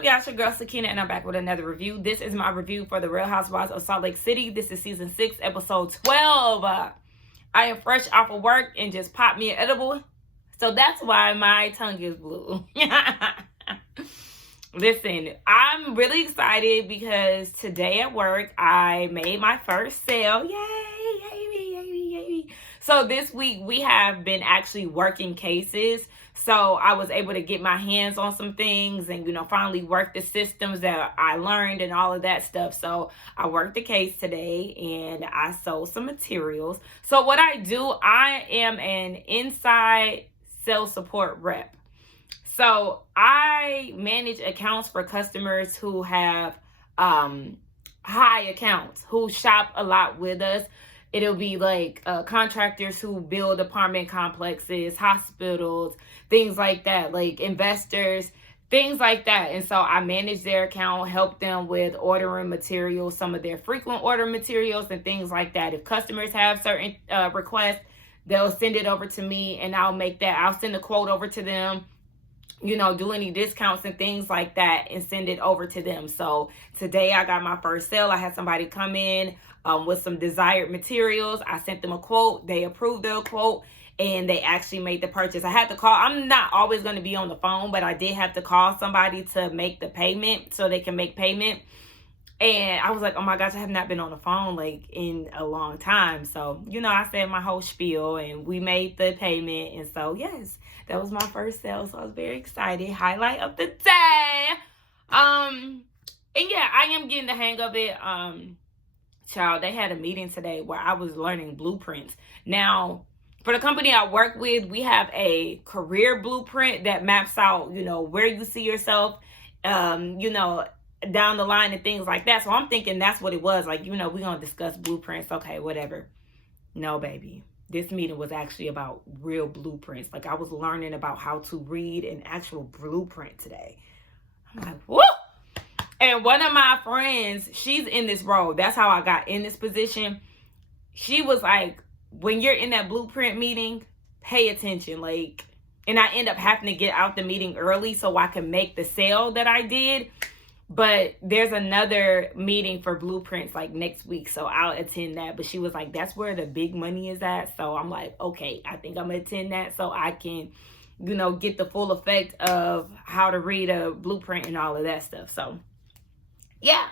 up, y'all? It's your girl Sakina, and I'm back with another review. This is my review for the Real Housewives of Salt Lake City. This is season 6, episode 12. I am fresh off of work and just popped me an edible, so that's why my tongue is blue. Listen, I'm really excited because today at work I made my first sale. Yay! So this week we have been actually working cases. So I was able to get my hands on some things and, finally work the systems that I learned and all of that stuff. So I worked the case today and I sold some materials. So what I do, I am an inside sales support rep. So I manage accounts for customers who have high accounts, who shop a lot with us. It'll be like contractors who build apartment complexes, hospitals, things like that, like investors, things like that. And so I manage their account, help them with ordering materials, some of their frequent order materials and things like that. If customers have certain requests, they'll send it over to me and I'll send the quote over to them, do any discounts and things like that and send it over to them. So today I got my first sale. I had somebody come in with some desired materials. I sent them a quote. They approved the quote and they actually made the purchase. I had to call. I'm not always going to be on the phone, but I did have to call somebody to make the payment so they can make payment. And I was like, oh my gosh, I have not been on the phone like in a long time. So, I said my whole spiel and we made the payment. And so, yes, that was my first sale. So I was very excited. Highlight of the day. And yeah, I am getting the hang of it. Child, they had a meeting today where I was learning blueprints. Now, for the company I work with, we have a career blueprint that maps out, where you see yourself, down the line and things like that. So I'm thinking that's what it was. Like, we're going to discuss blueprints. Okay, whatever. No, baby. This meeting was actually about real blueprints. Like, I was learning about how to read an actual blueprint today. I'm like, whoa! And one of my friends, she's in this role. That's how I got in this position. She was like, when you're in that blueprint meeting, pay attention. Like, and I end up having to get out the meeting early so I can make the sale that I did. But there's another meeting for blueprints like next week, so I'll attend that. But she was like, that's where the big money is at. So I'm like, okay, I think I'm going to attend that so I can, get the full effect of how to read a blueprint and all of that stuff. So, yeah.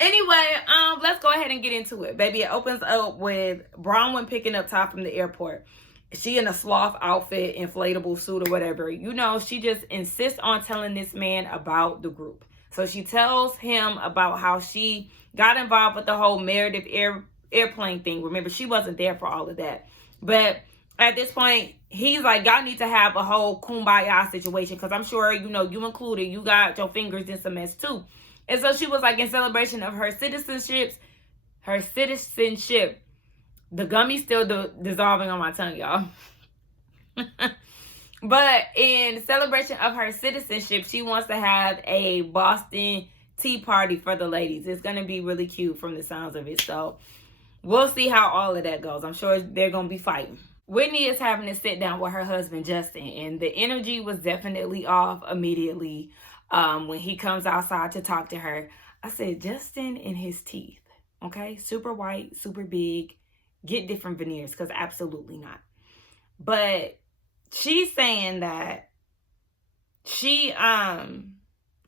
Anyway, let's go ahead and get into it. Baby, it opens up with Bronwyn picking up Todd from the airport. She in a sloth outfit, inflatable suit or whatever. She just insists on telling this man about the group. So she tells him about how she got involved with the whole Meredith airplane thing. Remember, she wasn't there for all of that. But at this point, he's like, y'all need to have a whole kumbaya situation because I'm sure, you included, you got your fingers in some mess too. And so she was like, in celebration of her citizenship, the gummy's still dissolving on my tongue, y'all. But in celebration of her citizenship, she wants to have a Boston tea party for the ladies. It's going to be really cute from the sounds of it. So we'll see how all of that goes. I'm sure they're going to be fighting. Whitney is having to sit down with her husband, Justin. And the energy was definitely off immediately when he comes outside to talk to her. I said, Justin and his teeth, okay? Super white, super big. Get different veneers because absolutely not. But she's saying that she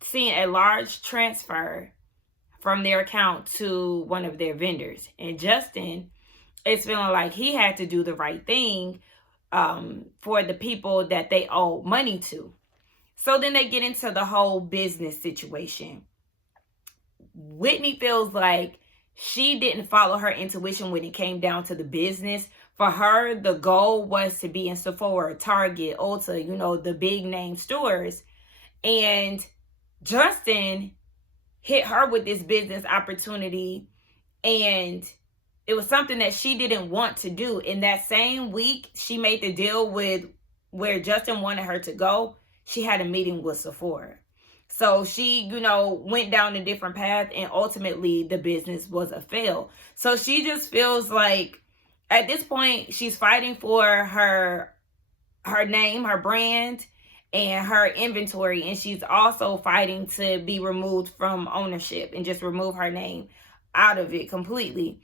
seen a large transfer from their account to one of their vendors. And Justin is feeling like he had to do the right thing for the people that they owe money to. So then they get into the whole business situation. Whitney feels like she didn't follow her intuition when it came down to the business. For her, the goal was to be in Sephora, Target, Ulta, the big name stores. And Justin hit her with this business opportunity. And it was something that she didn't want to do. In that same week, she made the deal with where Justin wanted her to go. She had a meeting with Sephora. So she, went down a different path and ultimately the business was a fail. So she just feels like at this point, she's fighting for her name, her brand, and her inventory, and she's also fighting to be removed from ownership and just remove her name out of it completely.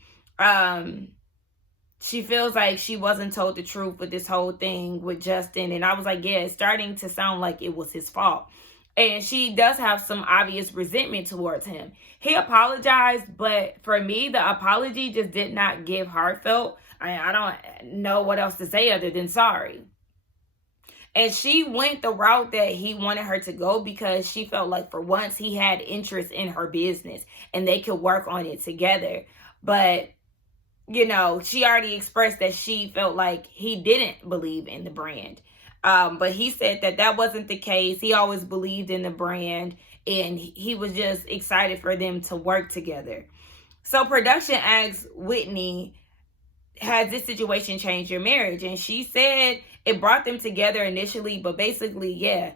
She feels like she wasn't told the truth with this whole thing with Justin, and I was like, yeah, it's starting to sound like it was his fault. And she does have some obvious resentment towards him. He apologized, but for me, the apology just did not give heartfelt. I don't know what else to say other than sorry. And she went the route that he wanted her to go because she felt like for once he had interest in her business and they could work on it together. But, you know, she already expressed that she felt like he didn't believe in the brand. But he said that that wasn't the case. He always believed in the brand and he was just excited for them to work together. So production asked Whitney, has this situation changed your marriage? And she said it brought them together initially, but basically, yeah,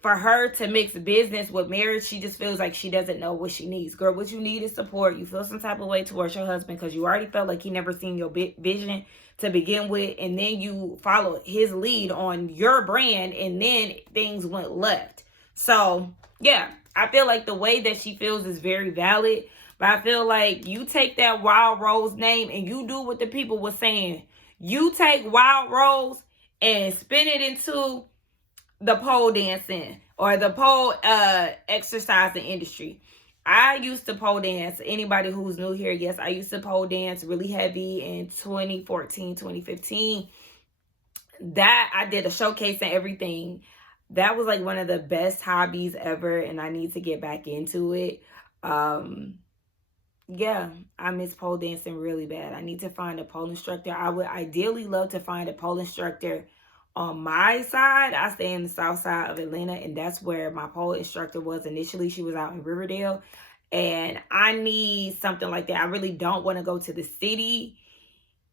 for her to mix business with marriage, she just feels like she doesn't know what she needs. Girl, what you need is support. You feel some type of way towards your husband because you already felt like he never seen your vision to begin with, and then you follow his lead on your brand, and then things went left. So, yeah, I feel like the way that she feels is very valid. But I feel like you take that Wild Rose name and you do what the people were saying. You take Wild Rose and spin it into the pole dancing or the pole exercising industry. I used to pole dance. Anybody who's new here, yes, I used to pole dance really heavy in 2014, 2015. That I did a showcase and everything. That was like one of the best hobbies ever, and I need to get back into it. Yeah, I miss pole dancing really bad. I need to find a pole instructor. I would ideally love to find a pole instructor on my side. I stay in the south side of Atlanta, and that's where my pole instructor was initially. She was out in Riverdale, and I need something like that. I really don't want to go to the city,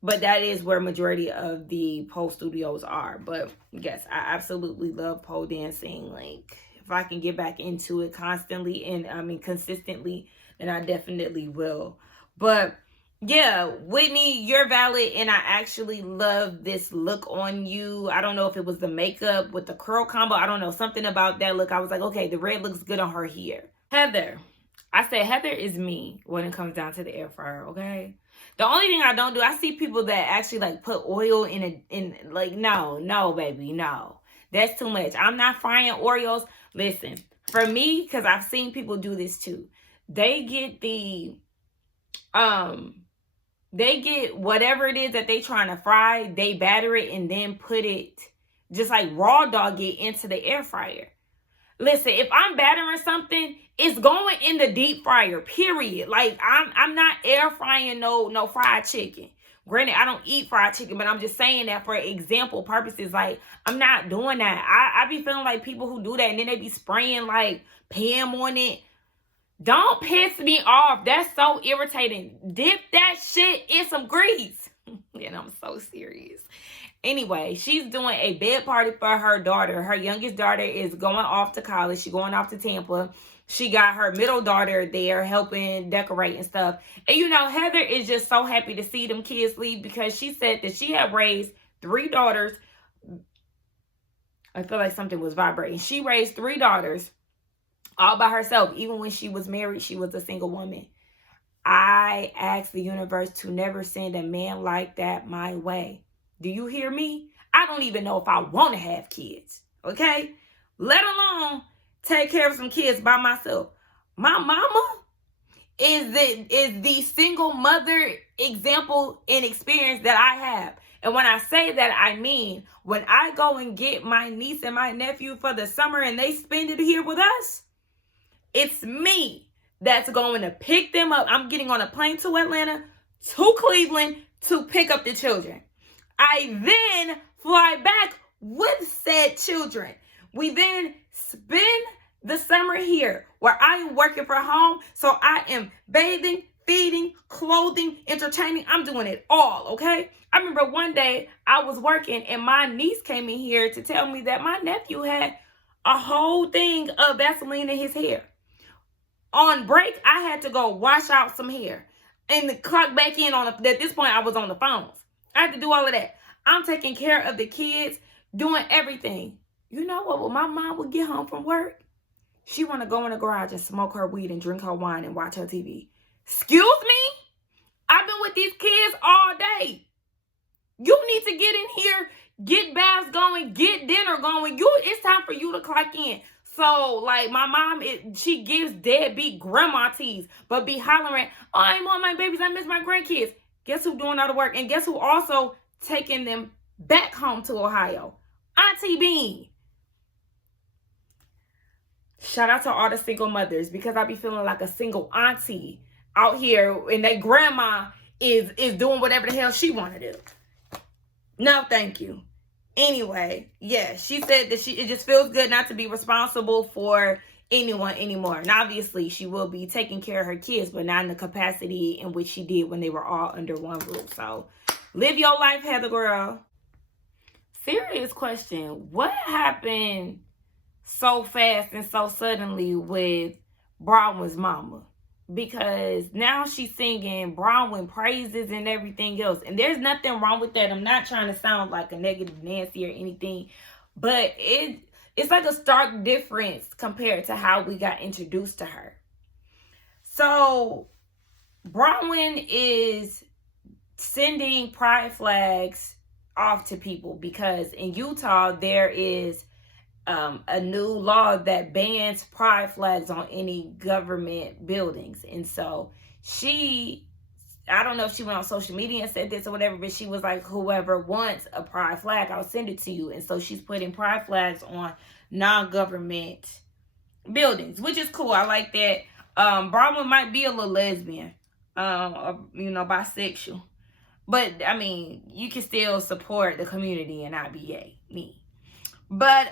but that is where majority of the pole studios are. But yes, I absolutely love pole dancing. Like, if I can get back into it constantly and consistently, then I definitely will. But yeah, Whitney, you're valid, and I actually love this look on you. I don't know if it was the makeup with the curl combo. I don't know, something about that look. I was like, okay, the red looks good on her here. Heather. I said Heather is me when it comes down to the air fryer, okay? The only thing I don't do, I see people that actually like put oil in like, no, baby, no. That's too much. I'm not frying Oreos. Listen, for me, because I've seen people do this too. They get they get whatever it is that they trying to fry, they batter it and then put it, just like raw dog it, into the air fryer. Listen, if I'm battering something, it's going in the deep fryer, period. Like, I'm not air frying no fried chicken. Granted, I don't eat fried chicken, but I'm just saying that for example purposes. Like, I'm not doing that. I be feeling like people who do that and then they be spraying like Pam on it. Don't piss me off. That's so irritating. Dip that shit in some grease. And I'm so serious. Anyway, she's doing a bed party for her daughter. Her youngest daughter is going off to college. She's going off to Tampa. She got her middle daughter there helping decorate and stuff. And you know, Heather is just so happy to see them kids leave because she said that she had raised 3 daughters. I feel like something was vibrating. She raised 3 daughters all by herself. Even when she was married, she was a single woman. I asked the universe to never send a man like that my way. Do you hear me? I don't even know if I want to have kids, okay? Let alone take care of some kids by myself. My mama is the single mother example and experience that I have. And when I say that, I mean, when I go and get my niece and my nephew for the summer and they spend it here with us, it's me that's going to pick them up. I'm getting on a plane to Atlanta, to Cleveland, to pick up the children. I then fly back with said children. We then spend the summer here where I am working from home. So I am bathing, feeding, clothing, entertaining. I'm doing it all, okay? I remember one day I was working and my niece came in here to tell me that my nephew had a whole thing of Vaseline in his hair. On break, I had to go wash out some hair and clock back in at this point, I was on the phones. I had to do all of that. I'm taking care of the kids, doing everything. You know what? When my mom would get home from work, she want to go in the garage and smoke her weed and drink her wine and watch her TV. Excuse me? I've been with these kids all day. You need to get in here, get baths going, get dinner going. It's time for you to clock in. So, like, my mom, she gives deadbeat grandma teas, but be hollering, oh, I ain't want my babies, I miss my grandkids. Guess who doing all the work? And guess who also taking them back home to Ohio? Auntie Bean. Shout out to all the single mothers, because I be feeling like a single auntie out here, and that grandma is doing whatever the hell she want to do. No, thank you. Anyway, yeah, she said that it just feels good not to be responsible for anyone anymore. And obviously, she will be taking care of her kids, but not in the capacity in which she did when they were all under one roof. So, live your life, Heather girl. Serious question. What happened so fast and so suddenly with Bronwyn's mama? Because now she's singing Bronwyn praises and everything else. And there's nothing wrong with that. I'm not trying to sound like a negative Nancy or anything. But it's like a stark difference compared to how we got introduced to her. So Bronwyn is sending pride flags off to people because in Utah there is a new law that bans pride flags on any government buildings. And so I don't know if she went on social media and said this or whatever, but she was like, whoever wants a pride flag, I'll send it to you. And so she's putting pride flags on non-government buildings, which is cool. I like that. Bronwyn might be a little lesbian, or, bisexual. But, I mean, you can still support the community and not be gay. Me. But,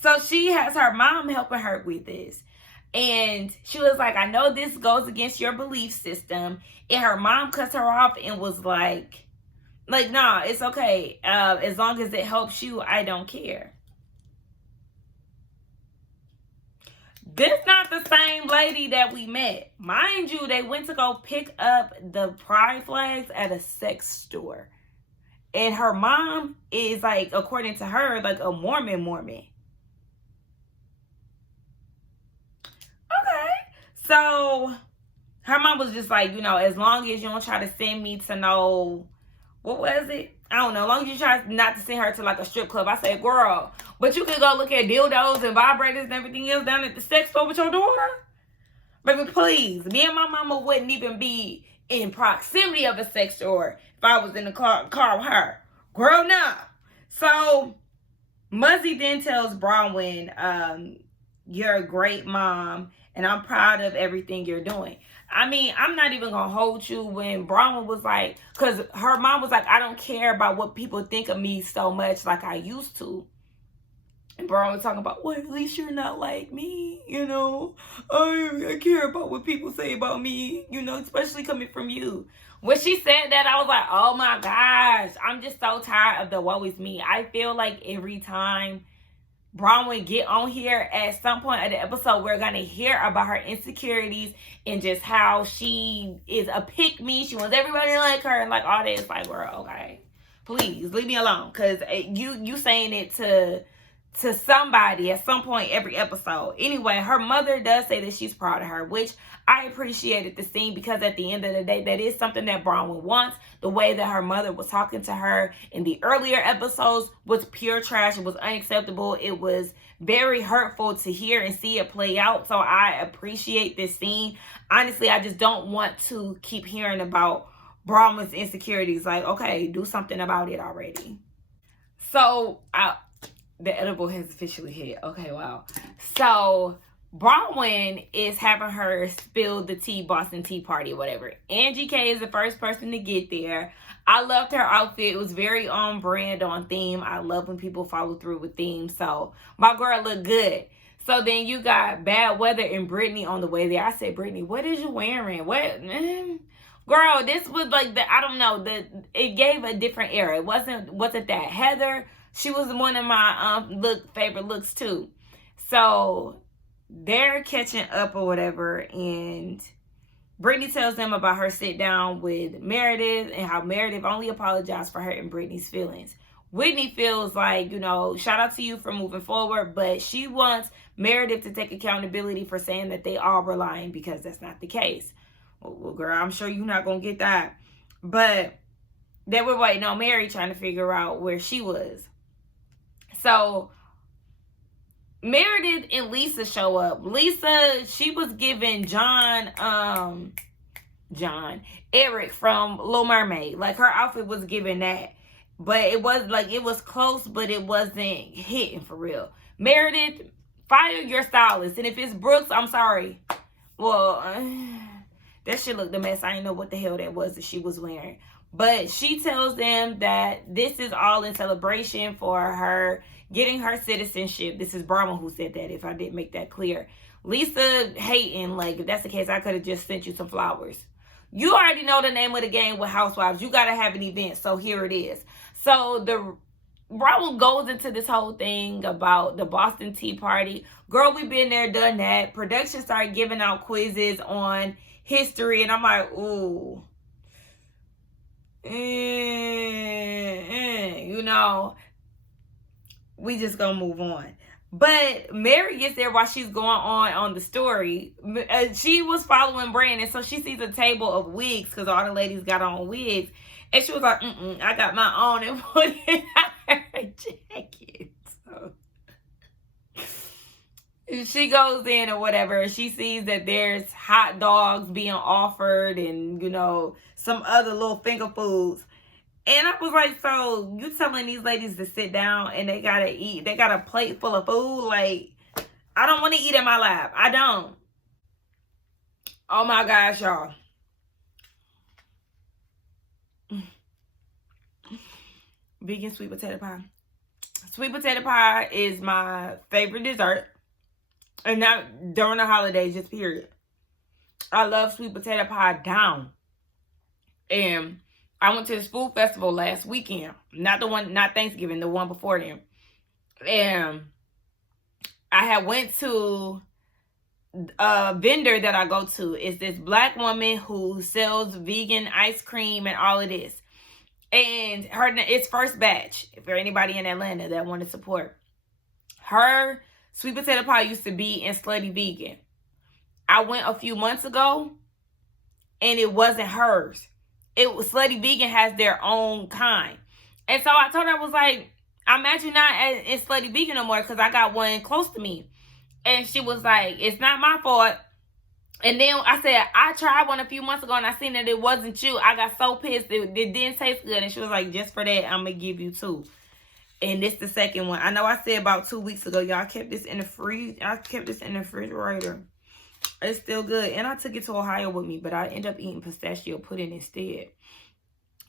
so she has her mom helping her with this. And she was like, I know this goes against your belief system. And her mom cuts her off and was like, nah, it's okay. As long as it helps you, I don't care. This not the same lady that we met. Mind you, they went to go pick up the pride flags at a sex store. And her mom is like, according to her, like a Mormon. Okay. So her mom was just like, as long as you don't try to send me to no, what was it? I don't know. As long as you try not to send her to like a strip club. I said, girl, but you can go look at dildos and vibrators and everything else down at the sex store with your daughter. Baby, please. Me and my mama wouldn't even be in proximity of a sex store if I was in the car with her. Girl, no. So Muzzy then tells Bronwyn, you're a great mom and I'm proud of everything you're doing. I mean, I'm not even gonna hold you when Bronwyn was like, because her mom was like, I don't care about what people think of me so much like I used to. And Bronwyn was talking about, well, at least you're not like me, I care about what people say about me, especially coming from you. When she said that, I was like, oh my gosh, I'm just so tired of the woe is me. I feel like every time Bronwyn get on here, at some point of the episode, we're going to hear about her insecurities and just how she is a pick-me. She wants everybody to like her and like all that. It's like, girl, okay, please leave me alone. Because you saying it to somebody at some point every episode. Anyway, her mother does say that she's proud of her, which I appreciated the scene because at the end of the day, that is something that Bronwyn wants. The way that her mother was talking to her in the earlier episodes was pure trash. It was unacceptable. It was very hurtful to hear and see it play out. So I appreciate this scene. Honestly, I just don't want to keep hearing about Bronwyn's insecurities. Like, okay, do something about it already. So the edible has officially hit. Okay, wow. So Bronwyn is having her spill the tea, Boston Tea Party, whatever. Angie K is the first person to get there. I loved her outfit. It was very on brand, on theme. I love when people follow through with themes. So my girl looked good. So then you got Bad Weather and Brittany on the way there. I said, Brittany, what is you wearing? What? Girl, this was like I don't know. It gave a different era. It wasn't that. Heather, she was one of my favorite looks too. So they're catching up or whatever, and Brittany tells them about her sit down with Meredith and how Meredith only apologized for hurting Brittany's feelings, Whitney feels like, shout out to you for moving forward, but she wants Meredith to take accountability for saying that they all were lying, because that's not the case. Well, girl, I'm sure you're not going to get that. But they were waiting on Mary, trying to figure out where she was. So Meredith and Lisa show up. Lisa, she was giving Eric from Little Mermaid. Like, her outfit was giving that. But it was like, it was close, but it wasn't hitting for real. Meredith, fire your stylist. And if it's Brooks, I'm sorry. Well, that shit looked a mess. I didn't know what the hell that was that she was wearing. But she tells them that this is all in celebration for her getting her citizenship. This is Brahma who said that, if I didn't make that clear. Lisa hating, like, if that's the case, I could have just sent you some flowers. You already know the name of the game with Housewives. You got to have an event, so here it is. So the Brahma goes into this whole thing about the Boston Tea Party. Girl, we've been there, done that. Production started giving out quizzes on history, and I'm like, ooh. We just gonna move on. But Mary gets there while she's going on the story. She was following Brandon, so she sees a table of wigs, because all the ladies got on wigs. And she was like, I got my own, and put it on her jacket. So she goes in or whatever. She sees that there's hot dogs being offered and, some other little finger foods. And I was like, so you telling these ladies to sit down and they gotta eat? They got a plate full of food? Like, I don't want to eat in my lap. I don't. Oh my gosh, y'all. Vegan sweet potato pie. Sweet potato pie is my favorite dessert. And not during the holidays, just period. I love sweet potato pie down. And I went to this food festival last weekend. Not Thanksgiving, the one before them. And I had went to a vendor that I go to. It's this black woman who sells vegan ice cream and all of this. And it's First Batch, for anybody in Atlanta that want to support. Her sweet potato pie used to be in Slutty Vegan. I went a few months ago, and it wasn't hers. Slutty Vegan has their own kind. And so I told her, I was like, I'm actually not in Slutty Vegan no more, because I got one close to me. And she was like, it's not my fault. And then I said, I tried one a few months ago, and I seen that it wasn't you. I got so pissed. It didn't taste good. And she was like, just for that, I'm going to give you 2. And this the second one. I know I said about 2 weeks ago, y'all, I kept this in the refrigerator. It's still good. And I took it to Ohio with me, but I ended up eating pistachio pudding instead.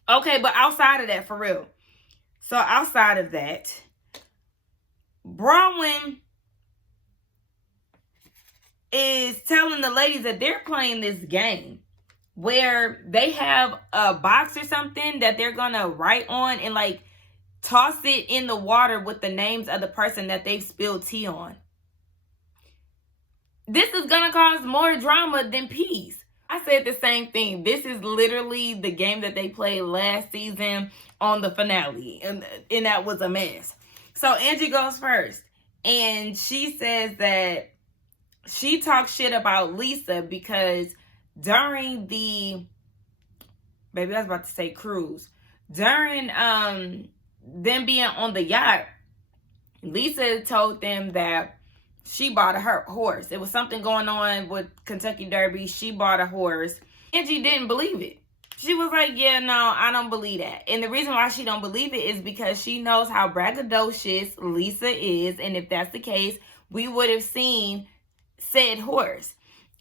Okay, but outside of that, for real. So outside of that, Bronwyn is telling the ladies that they're playing this game where they have a box or something that they're going to write on and like toss it in the water with the names of the person that they've spilled tea on. This is going to cause more drama than peace. I said the same thing. This is literally the game that they played last season on the finale. And that was a mess. So Angie goes first. And she says that she talks shit about Lisa because during the... Baby, I was about to say cruise. During them being on the yacht, Lisa told them that she bought a horse. It was something going on with Kentucky Derby. She bought a horse. Angie didn't believe it. She was like, yeah, no, I don't believe that. And the reason why she don't believe it is because she knows how braggadocious Lisa is. And if that's the case, we would have seen said horse.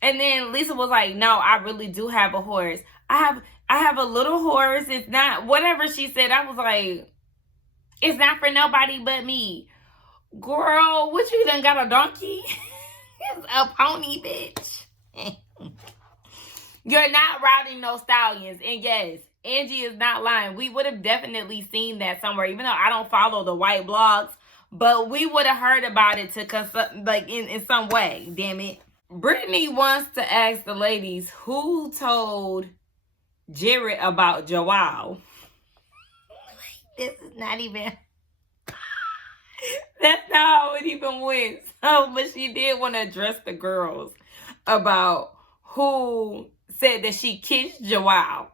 And then Lisa was like, no, I really do have a horse. I have a little horse. It's not, whatever she said. I was like, it's not for nobody but me. Girl, what, you done got a donkey? It's a pony, bitch. You're not riding no stallions. And yes, Angie is not lying. We would have definitely seen that somewhere, even though I don't follow the white blogs. But we would have heard about it in some way, damn it. Brittany wants to ask the ladies who told Jared about Joelle. This is not even... That's not how it even went. So, but she did want to address the girls about who said that she kissed Joao.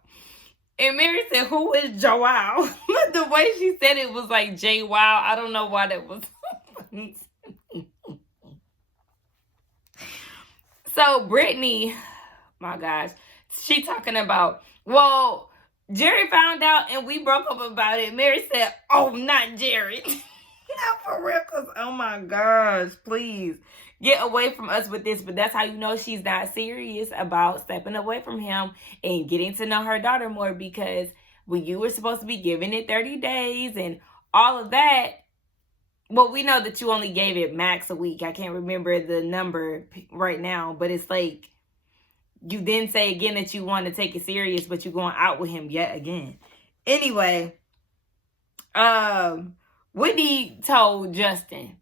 And Mary said, "Who is Joao?" The way she said it was like J Wow. I don't know why that was funny. So Brittany, my gosh, she talking about, well, Jerry found out and we broke up about it. Mary said, "Oh, not Jerry." Not for real, because, oh my gosh, please get away from us with this. But that's how you know she's not serious about stepping away from him and getting to know her daughter more, because when you were supposed to be giving it 30 days and all of that, well, we know that you only gave it max a week. I can't remember the number right now, but it's like you then say again that you want to take it serious, but you're going out with him yet again. Anyway, Whitney told Justin,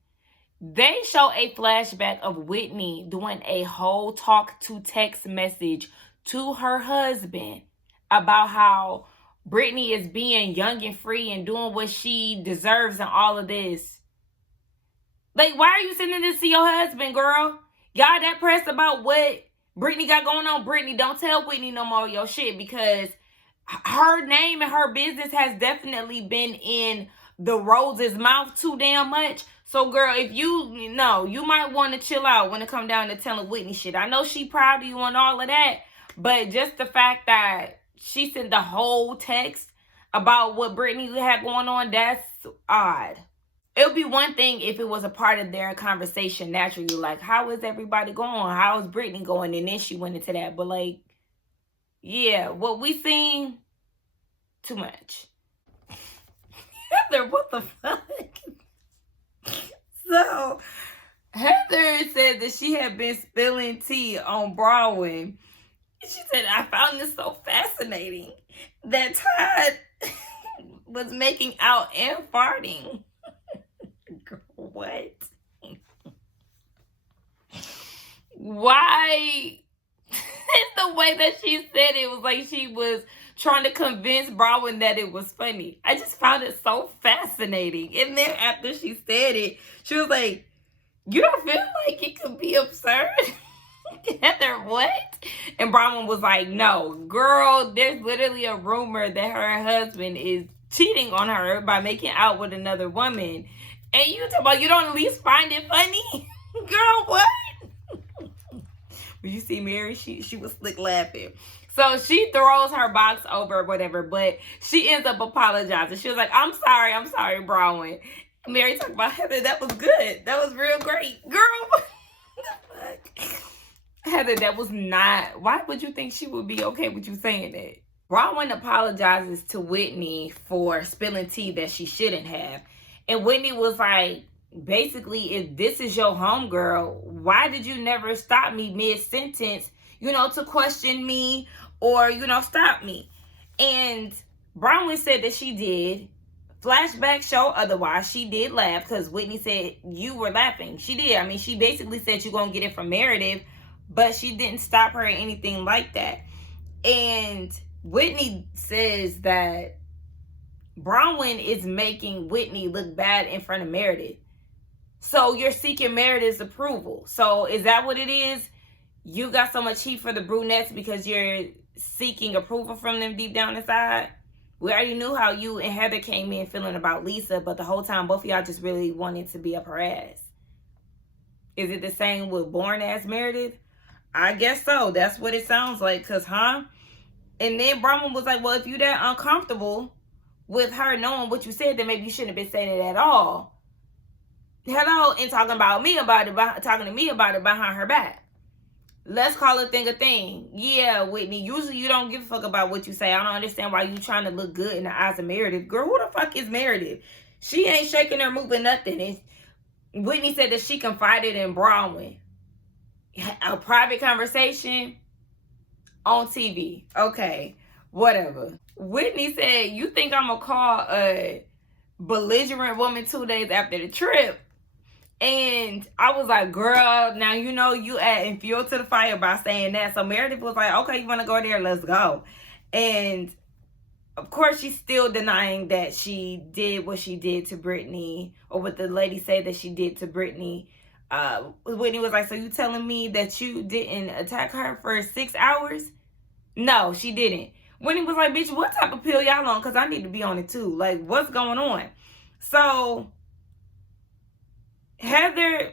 they show a flashback of Whitney doing a whole talk to text message to her husband about how Brittany is being young and free and doing what she deserves and all of this. Like, why are you sending this to your husband, girl? Y'all that pressed about what Brittany got going on? Brittany, don't tell Whitney no more your shit, because her name and her business has definitely been in the Rose's mouth too damn much. So, girl, if you know, you might want to chill out when it come down to telling Whitney shit. I know she proud of you and all of that, but just the fact that she sent the whole text about what Brittany had going on, that's odd. It would be one thing if it was a part of their conversation naturally, like, how is everybody going? How is Brittany going? And then she went into that. But, like, yeah, what we seen, too much. Heather, what the fuck? So, Heather said that she had been spilling tea on Broadway. She said, I found this so fascinating that Todd was making out and farting. What? Why? The way that she said it was like she was trying to convince Broadway that it was funny. I just found it so fascinating. And then after she said it, she was like, you don't feel like it could be absurd? Heather, what? And Broadway was like, no, girl, there's literally a rumor that her husband is cheating on her by making out with another woman. And you talk about you don't at least find it funny? Girl, what? But you see Mary, she was slick laughing. So she throws her box over or whatever, but she ends up apologizing. She was like, I'm sorry, Broadway. Mary talked about, Heather, that was good. That was real great. Girl, what the fuck? Heather, that was not, why would you think she would be okay with you saying that? Broadway apologizes to Whitney for spilling tea that she shouldn't have. And Whitney was like, basically, if this is your homegirl, why did you never stop me mid-sentence, to question me or, stop me? And Broadway said that she did. Flashback show otherwise. She did laugh because Whitney said you were laughing. She did. I mean, she basically said you're going to get it from Meredith, but she didn't stop her or anything like that. And Whitney says that Bronwyn is making Whitney look bad in front of Meredith. So you're seeking Meredith's approval. So is that what it is? You got so much heat for the brunettes because you're seeking approval from them deep down inside? We already knew how you and Heather came in feeling about Lisa, but the whole time both of y'all just really wanted to be up her ass. Is it the same with born ass Meredith? I guess so. That's what it sounds like. Cause And then Bronwyn was like, well, if you that uncomfortable with her knowing what you said, then maybe you shouldn't have been saying it at all. Hello, and talking to me about it behind her back. Let's call a thing a thing. Yeah, Whitney, usually you don't give a fuck about what you say. I don't understand why you trying to look good in the eyes of Meredith. Girl, who the fuck is Meredith? She ain't shaking or moving nothing. And Whitney said that she confided in Bronwyn. A private conversation on TV. Okay, whatever. Whitney said, you think I'm gonna call a belligerent woman 2 days after the trip? And I was like, girl, now you adding fuel to the fire by saying that. So Meredith was like, okay, you want to go there? Let's go. And Of course, she's still denying that she did what she did to Brittany, or what the lady said that she did to Brittany. Whitney was like, "So you telling me that you didn't attack her for 6 hours?" No, she didn't. Whitney was like, "Bitch, what type of pill y'all on? Because I need to be on it too. Like, what's going on?" So Heather,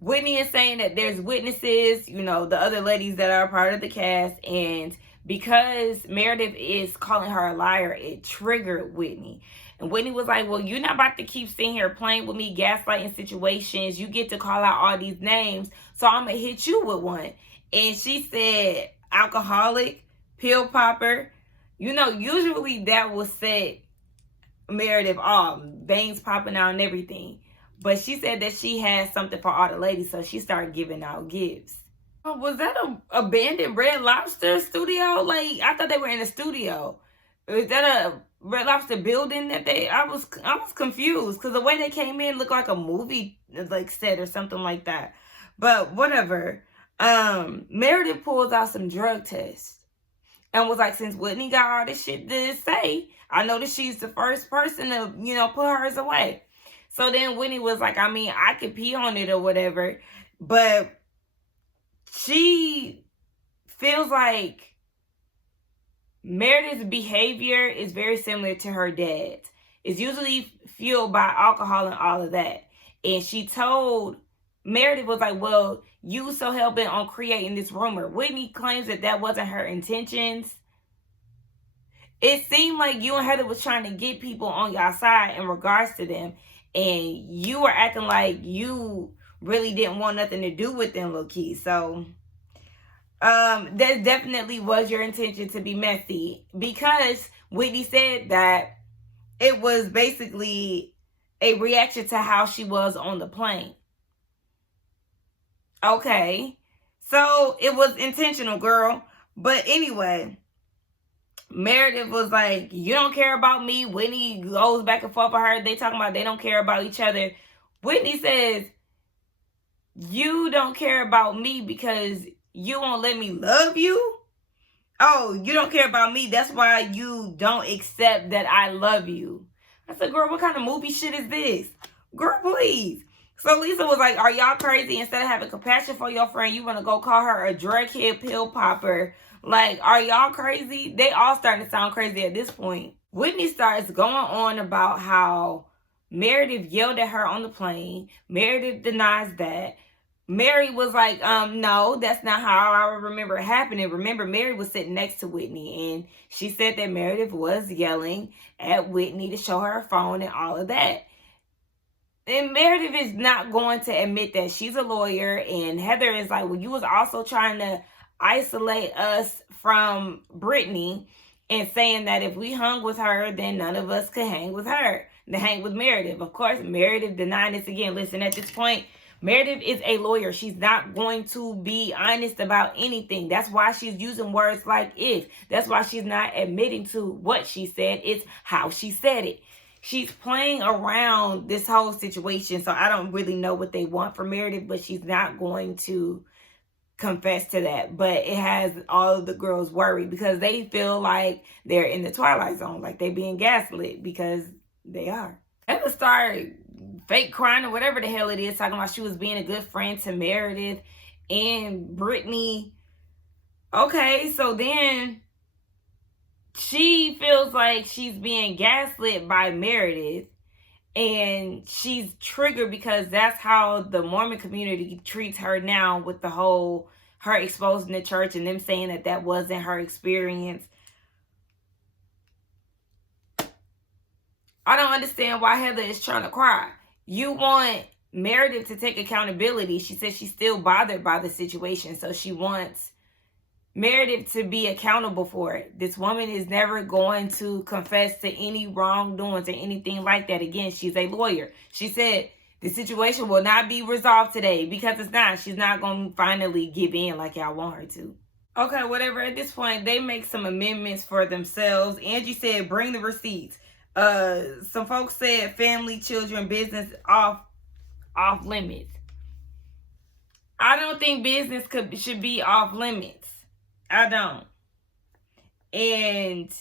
Whitney is saying that there's witnesses, the other ladies that are part of the cast, and because Meredith is calling her a liar, it triggered Whitney. And Whitney was like, "Well, you're not about to keep sitting here playing with me, gaslighting situations. You get to call out all these names, so I'm going to hit you with one." And she said, alcoholic, pill popper. Usually that will set Meredith off, veins popping out and everything. But she said that she had something for all the ladies, so she started giving out gifts. Was that a abandoned Red Lobster studio? Like, I thought they were in a studio. Is that a Red Lobster building that they? I was confused because the way they came in looked like a movie like set or something like that. But whatever. Meredith pulls out some drug tests and was like, "Since Whitney got all this shit to say, I know that she's the first person to, put hers away." So then Whitney was like, "I mean, I could pee on it or whatever," but she feels like Meredith's behavior is very similar to her dad's. It's usually fueled by alcohol and all of that. And she told Meredith was like, "Well, you so hell bent on creating this rumor." Whitney claims that that wasn't her intentions. It seemed like you and Heather was trying to get people on your side in regards to them, and you were acting like you really didn't want nothing to do with them, low key. So that definitely was your intention to be messy, because Whitney said that it was basically a reaction to how she was on the plane. Okay, so it was intentional, girl. But anyway, Meredith was like, "You don't care about me." Whitney goes back and forth with her. They talking about they don't care about each other. Whitney says, "You don't care about me because you won't let me love you? Oh, you don't care about me. That's why you don't accept that I love you." I said, "Girl, what kind of movie shit is this? Girl, please." So Lisa was like, "Are y'all crazy? Instead of having compassion for your friend, you want to go call her a drug head pill popper? Like, are y'all crazy?" They all starting to sound crazy at this point. Whitney starts going on about how Meredith yelled at her on the plane. Meredith denies that. Mary was like, "No, that's not how I remember it happening." Remember, Mary was sitting next to Whitney, and she said that Meredith was yelling at Whitney to show her phone and all of that. And Meredith is not going to admit that. She's a lawyer, and Heather is like, "Well, you was also trying to isolate us from Brittany and saying that if we hung with her, then none of us could hang with her, to hang with Meredith." Of course, Meredith denying this again. Listen, at this point, Meredith is a lawyer. She's not going to be honest about anything. That's why she's using words like "if." That's why she's not admitting to what she said. It's how she said it. She's playing around this whole situation, so I don't really know what they want from Meredith, but she's not going to confess to that. But it has all of the girls worried because they feel like they're in the Twilight Zone, like they being gaslit, because they are. Emma started fake crying or whatever the hell it is, talking about she was being a good friend to Meredith and Brittany. Okay, so then she feels like she's being gaslit by Meredith, and she's triggered because that's how the Mormon community treats her now, with the whole her exposing the church and them saying that that wasn't her experience. I don't understand why Heather is trying to cry. You want Meredith to take accountability. She says she's still bothered by the situation, so she wants Meredith to be accountable for it. This woman is never going to confess to any wrongdoings or anything like that. Again, she's a lawyer. She said the situation will not be resolved today because it's not. She's not going to finally give in like y'all want her to. Okay, whatever. At this point, they make some amendments for themselves. Angie said, "Bring the receipts." Some folks said family, children, business off limits. I don't think business should be off limits. I don't. And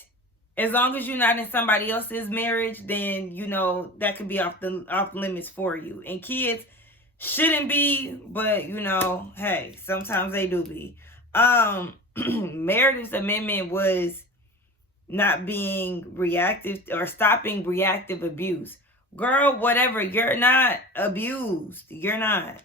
as long as you're not in somebody else's marriage, then that could be off limits for you. And kids shouldn't be, but hey, sometimes they do be. Meredith's amendment was not being reactive or stopping reactive abuse. Girl, whatever, you're not abused. You're not.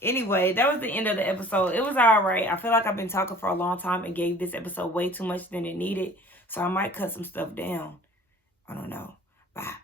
Anyway, that was the end of the episode. It was all right. I feel like I've been talking for a long time and gave this episode way too much than it needed. So I might cut some stuff down. I don't know. Bye.